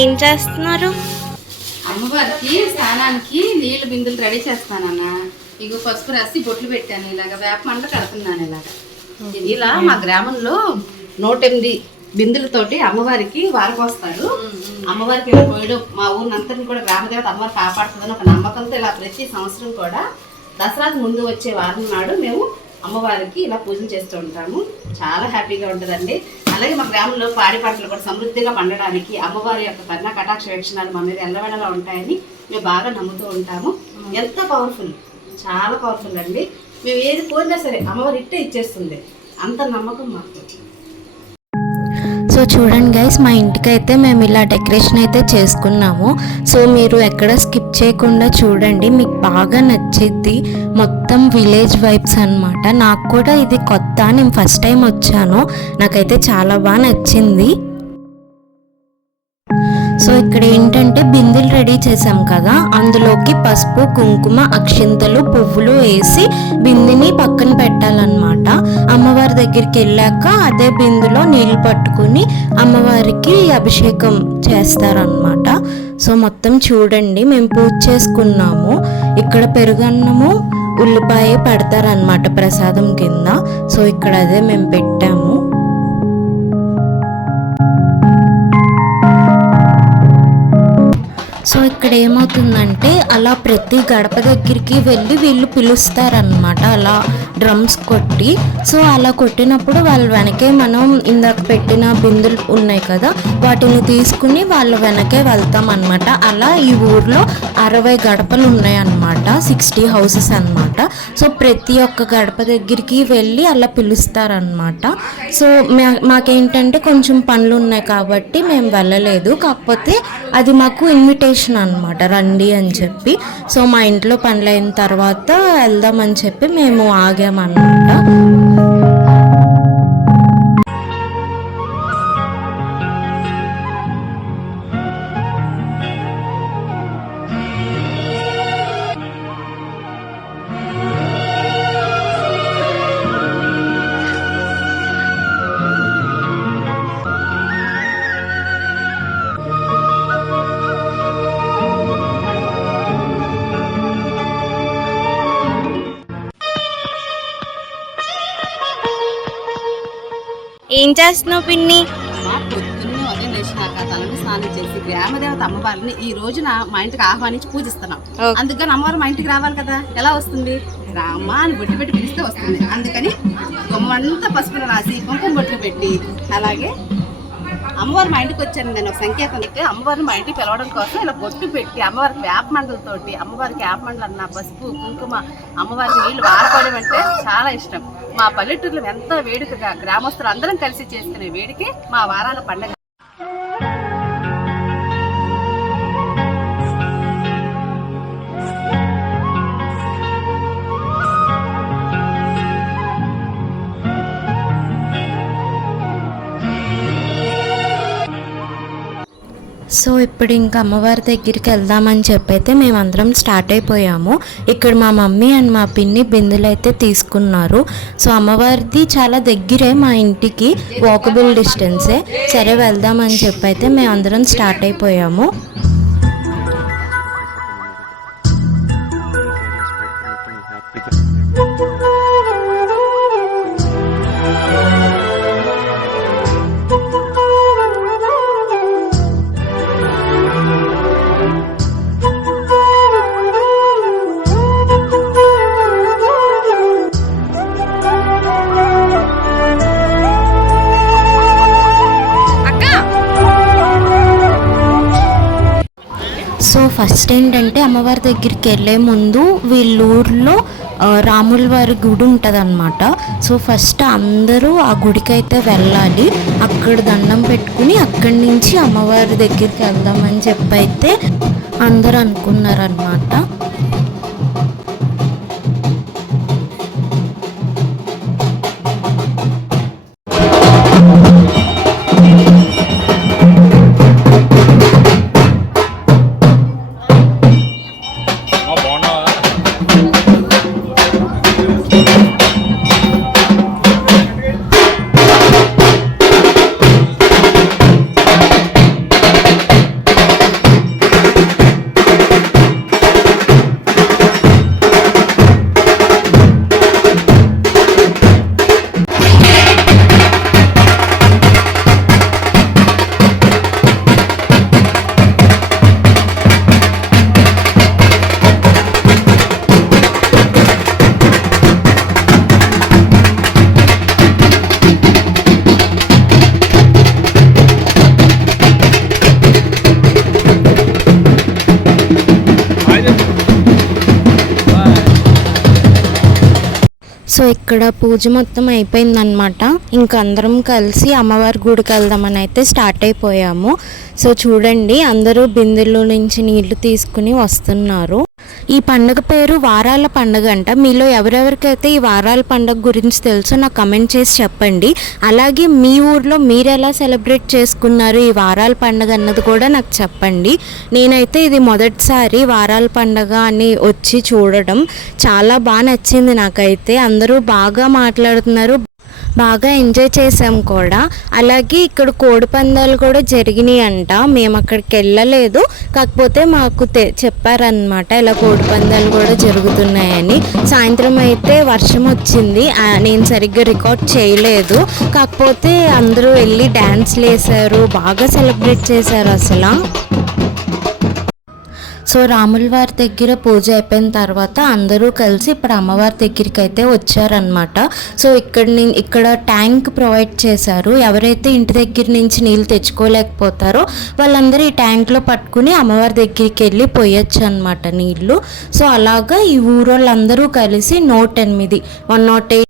ఏం చేస్తున్నారు? అమ్మవారికి స్నానానికి నీళ్లు బిందులు రెడీ చేస్తానన్న. ఇగో పసుపు రాసి బొట్లు పెట్టాను, ఇలాగ వేప మంట కడుతున్నాను. ఇలా మా గ్రామంలో 108 బిందులతోటి అమ్మవారికి వారపోస్తారు. అమ్మవారికి ఇలా పోయడం మా ఊరినంతని కూడా గ్రామదేవత అమ్మవారు కాపాడుతుందని ఒక నమ్మకంతో ఇలా ప్రతి సంవత్సరం కూడా దసరాకు ముందు వచ్చే వారం నాడు మేము అమ్మవారికి ఇలా పూజలు చేస్తూ ఉంటాము. చాలా హ్యాపీగా ఉంటుందండి. అలాగే మా గ్రామంలో పాడి పంటలు కూడా సమృద్ధిగా పండడానికి అమ్మవారి యొక్క కరుణ కటాక్ష వీక్షణాలు మా మీద ఎల్లవేళలా ఉంటాయని మేము బాగా నమ్ముతూ ఉంటాము. ఎంత పవర్ఫుల్, చాలా పవర్ఫుల్ అండి. మేము ఏది కోరినా సరే అమ్మవారి ఇట్టే ఇచ్చేస్తుంది, అంత నమ్మకం మాకు. సో చూడండి గైస్, మా ఇంటికి అయితే మేము ఇలా డెకరేషన్ అయితే చేసుకున్నాము. సో మీరు ఎక్కడ స్కిప్ చేయకుండా చూడండి, మీకు బాగా నచ్చిద్ది. మొత్తం విలేజ్ వైబ్స్ అన్నమాట. నాకు కూడా ఇది కొత్త, నేను ఫస్ట్ టైం వచ్చాను, నాకైతే చాలా బాగా నచ్చింది. సో ఇక్కడ ఏంటంటే బిందెలు రెడీ చేసాం కదా, అందులోకి పసుపు, కుంకుమ, అక్షింతలు, పువ్వులు వేసి బిందెని పక్కన పెట్టాలన్నమాట. అమ్మవారి దగ్గరికి వెళ్ళాక అదే బిందులో నీళ్ళు పట్టుకుని అమ్మవారికి అభిషేకం చేస్తారనమాట. సో మొత్తం చూడండి, మేము పూజ చేసుకున్నాము. ఇక్కడ పెరుగన్నము, ఉల్లిపాయ పెడతారనమాట ప్రసాదం కింద. సో ఇక్కడ అదే మేము పెట్టాము. సో ఇక్కడ ఏమవుతుందంటే అలా ప్రతి గడప దగ్గరికి వెళ్ళి వీళ్ళు పిలుస్తారనమాట, అలా డ్రమ్స్ కొట్టి. సో అలా కొట్టినప్పుడు వాళ్ళ వెనకే మనం ఇందాక పెట్టిన బిందులు ఉన్నాయి కదా, వాటిని తీసుకుని వాళ్ళ వెనకే వెళ్తాం అనమాట. అలా ఈ ఊర్లో 60 గడపలు ఉన్నాయన్నమాట, 60 హౌసెస్ అనమాట. సో ప్రతి ఒక్క గడప దగ్గరికి వెళ్ళి అలా పిలుస్తారనమాట. సో మాకేంటంటే కొంచెం పనులు ఉన్నాయి కాబట్టి మేము వెళ్ళలేదు, కాకపోతే అది మాకు ఇన్విటేషన్ అనమాట, రండి అని చెప్పి. సో మా ఇంట్లో పనులు అయిన తర్వాత వెళ్దామని చెప్పి మేము ఆగామన్నమాట. ఏం చేస్తున్నావు పిన్ని? పొద్దున్నే ఉదయం లేచినాక తలని స్నానం చేసి గ్రామదేవత అమ్మవారిని ఈ రోజున మా ఇంటికి ఆహ్వానించి పూజిస్తున్నాం. అందుకని అమ్మవారు మా ఇంటికి రావాలి కదా, ఎలా వస్తుంది? రామ అని బొట్టు పెట్టి పిలిస్తే వస్తుంది. అందుకని గుమ్మంతా పసుపులు రాసి కుంకుమ బొట్లు పెట్టి, అలాగే అమ్మవారు మా ఇంటికి వచ్చాను నేను ఒక సంకేతం అయితే అమ్మవారిని మా ఇంటికి పిలవడం కోసం ఇలా బొట్టు పెట్టి అమ్మవారికి వేప మండలతోటి, అమ్మవారికి వేప మండలు అన్న పసుపు కుంకుమ, అమ్మవారికి నీళ్లు వాడుకోవడం అంటే చాలా ఇష్టం. మా పల్లెటూరులో ఎంతో వేడుకగా గ్రామస్తులు అందరం కలిసి చేసుకునే వేడికే మా వారాల పండుగ. సో ఇప్పుడు ఇంకా అమ్మవారి దగ్గరికి వెళ్దామని చెప్పైతే మేమందరం స్టార్ట్ అయిపోయాము. ఇక్కడ మా మమ్మీ అండ్ మా పిన్ని బిందెలు అయితే తీసుకున్నారు. సో అమ్మవారిది చాలా దగ్గరే మా ఇంటికి, వాకబుల్ డిస్టెన్సే. సరే వెళ్దామని చెప్పైతే మేమందరం స్టార్ట్ అయిపోయాము. సో ఫస్ట్ ఏంటంటే అమ్మవారి దగ్గరికి వెళ్ళే ముందు వీళ్ళూరులో రాముల వారి గుడి ఉంటుంది అన్నమాట. సో ఫస్ట్ అందరూ ఆ గుడికి అయితే వెళ్ళాలి, అక్కడ దండం పెట్టుకుని అక్కడి నుంచి అమ్మవారి దగ్గరికి వెళ్దామని చెప్పి అయితే అందరూ అనుకున్నారన్నమాట. సో ఇక్కడ పూజ మొత్తం అయిపోయిందనమాట. ఇంక అందరం కలిసి అమ్మవారి గుడికి వెళ్దామని అయితే స్టార్ట్ అయిపోయాము. సో చూడండి, అందరూ బిందెల్లో నుంచి నీళ్లు తీసుకుని వస్తున్నారు. ఈ పండుగ పేరు వారాల పండుగ అంట. మీలో ఎవరెవరికైతే ఈ వారాల పండుగ గురించి తెలుసో నాకు కమెంట్ చేసి చెప్పండి. అలాగే మీ ఊర్లో మీరు ఎలా సెలబ్రేట్ చేసుకున్నారు ఈ వారాల పండుగ అన్నది కూడా నాకు చెప్పండి. నేనైతే ఇది మొదటిసారి వారాల పండుగ అని వచ్చి చూడడం చాలా బాగా నచ్చింది నాకైతే. అందరూ బాగా మాట్లాడుతున్నారు, బాగా ఎంజాయ్ చేసాం కూడా. అలాగే ఇక్కడ కోడి పందాలు కూడా జరిగినాయి అంట. మేము అక్కడికి వెళ్ళలేదు, కాకపోతే మాకు చెప్పారనమాట ఇలా కోడి పందాలు కూడా జరుగుతున్నాయని. సాయంత్రం అయితే వర్షం వచ్చింది, నేను సరిగ్గా రికార్డ్ చేయలేదు. కాకపోతే అందరూ వెళ్ళి డ్యాన్స్లు వేశారు, బాగా సెలబ్రేట్ చేశారు అసలు. సో రాముల వారి దగ్గర పూజ అయిపోయిన తర్వాత అందరూ కలిసి ఇప్పుడు అమ్మవారి దగ్గరికి అయితే వచ్చారనమాట. సో ఇక్కడ ట్యాంక్ ప్రొవైడ్ చేశారు. ఎవరైతే ఇంటి దగ్గర నుంచి నీళ్ళు తెచ్చుకోలేకపోతారో వాళ్ళందరూ ఈ ట్యాంక్లో పట్టుకుని అమ్మవారి దగ్గరికి వెళ్ళి పోయొచ్చు అనమాట నీళ్ళు. సో అలాగా ఈ ఊరోళ్ళందరూ కలిసి 108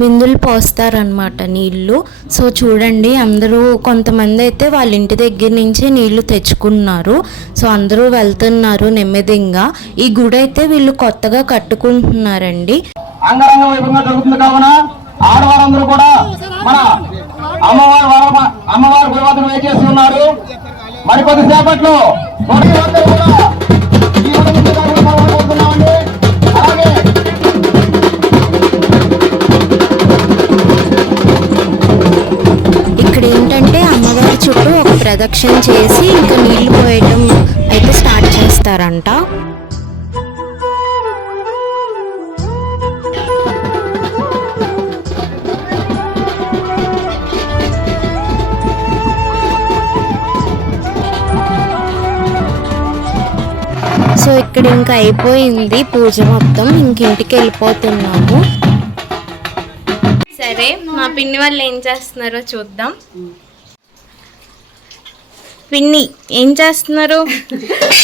బిందులు పోస్తారనమాట నీళ్ళు. సో చూడండి, అందరూ కొంతమంది అయితే వాళ్ళ ఇంటి దగ్గర నుంచి నీళ్లు తెచ్చుకున్నారు. సో అందరూ వెళ్తున్నారు నెమ్మదిగా. ఈ గుడి అయితే వీళ్ళు కొత్తగా కట్టుకుంటున్నారండి. అంగరంగ వైభవంగా జరుగుతుంది కావున ఆడవారందరూ కూడా మన అమ్మవారి గుడివద్ద వేచేసి ఉన్నారు. మరికొద్ది సేపట్లో అలాగే ఇక్కడ ఏంటంటే అమ్మవారి చుట్టూ ఒక ప్రదక్షిణ చేసి ఇంకా నీళ్లు పోయడం అయితే స్టార్ట్ చేస్తారంట. సో ఇక్కడ ఇంకా అయిపోయింది పూజ మొత్తం, ఇంటికి వెళ్ళిపోతున్నాము. సరే, మా పిన్ని వాళ్ళు ఏం చేస్తున్నారో చూద్దాం. పిన్ని ఏం చేస్తున్నారు?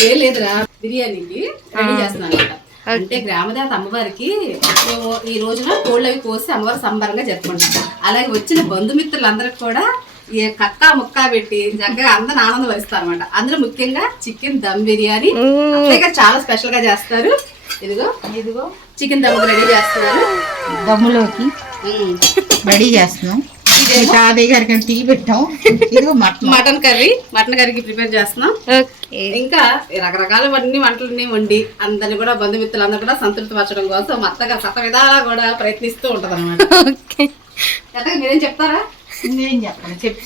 ఏం లేదురా, బిర్యానీకి రెడీ చేస్తున్నాను అనమాట. అంటే గ్రామదేవత అమ్మవారికి మేము ఈ రోజున కోళ్ళు అవి కోసి అమ్మవారి సంబరంగా జరుపుకుంటాం. అలాగే వచ్చిన బంధుమిత్రులందరికి కూడా ఈ కక్క ముక్క పెట్టి చక్కగా అందరిని ఆనందం వస్తారు అనమాట. అందులో ముఖ్యంగా చికెన్ దమ్ బిర్యానీ చాలా స్పెషల్ గా చేస్తారు. ఇదిగో చికెన్ దమ్ రెడీ చేస్తున్నారు. దమ్ములోకి రెడీ చేస్తున్నాం. తాతయ్య గారికి టీ పెట్టాం. ఇదిగో మటన్ కర్రీకి ప్రిపేర్ చేస్తున్నాం. ఇంకా రకరకాలవన్నీ వంటలన్నీ వండి అందరిని కూడా బంధుమిత్రులందరూ కూడా సంతృప్తి పరచడం కోసం మత్తగా సత విధాలా కూడా ప్రయత్నిస్తూ ఉంటది అనమాట. మీరేం చెప్తారా? నేను చెప్పను, చెప్పి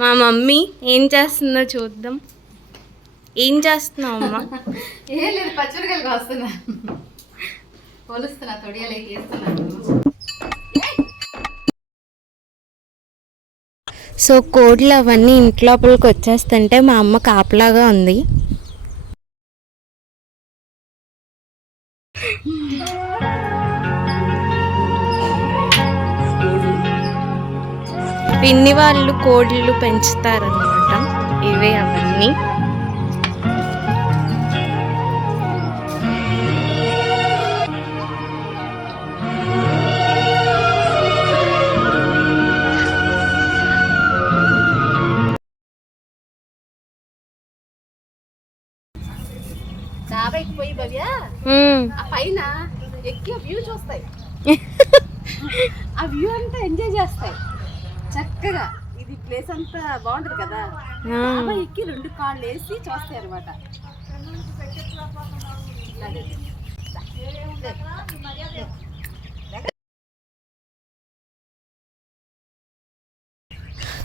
మా మమ్మీ ఏం చేస్తుందో చూద్దాం. ఏం చేస్తున్నావు అమ్మా? ఏం లేదు, పచ్చిమిరకాయలు వస్తున్నా, పోలుస్తున్నా, తొడియాలకి వేస్తున్నాను. సో కోడ్లు అవన్నీ ఇంట్లోపలికి వచ్చేస్తుంటే మా అమ్మ కాపలాగా ఉంది. పిన్ని వాళ్ళు కోళ్ళు పెంచుతారనమాట, ఇవే అవన్నీ. డాబాకి పోయి భవ్య ఆ పైన ఎక్కి వ్యూ చూస్తాయి. ఆ వ్యూ అంతా ఎంజాయ్ చేస్తాయి చక్కగా. ఇది ప్లేస్ అంతా బాగుంటది కదా. డాబా ఎక్కి 2 కాళ్ళు వేసి చూస్తాయి అనమాట.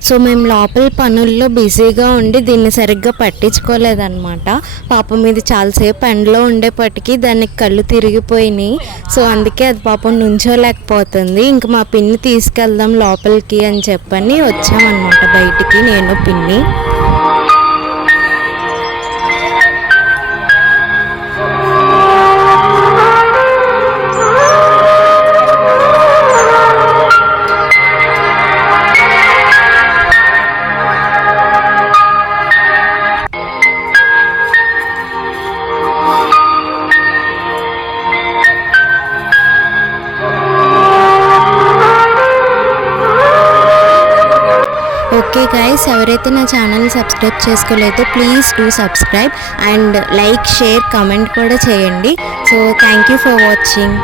సో మేము లోపల పనుల్లో బిజీగా ఉండి దీన్ని సరిగ్గా పట్టించుకోలేదన్నమాట. పాపం ఇది చాలాసేపు ఎండలో ఉండేపటికి దానికి కళ్ళు తిరిగిపోయినాయి. సో అందుకే అది పాపం నుంచోలేకపోతుంది. ఇంక మా పిన్ని తీసుకెళ్దాం లోపలికి అని చెప్పని వచ్చామన్నమాట బయటికి, నేను పిన్ని. ఓకే గైస్, ఎవరైతే నా ఛానల్ని సబ్స్క్రైబ్ చేసుకోలేదో please do subscribe and like, share, comment కూడా చేయండి. So thank you for watching.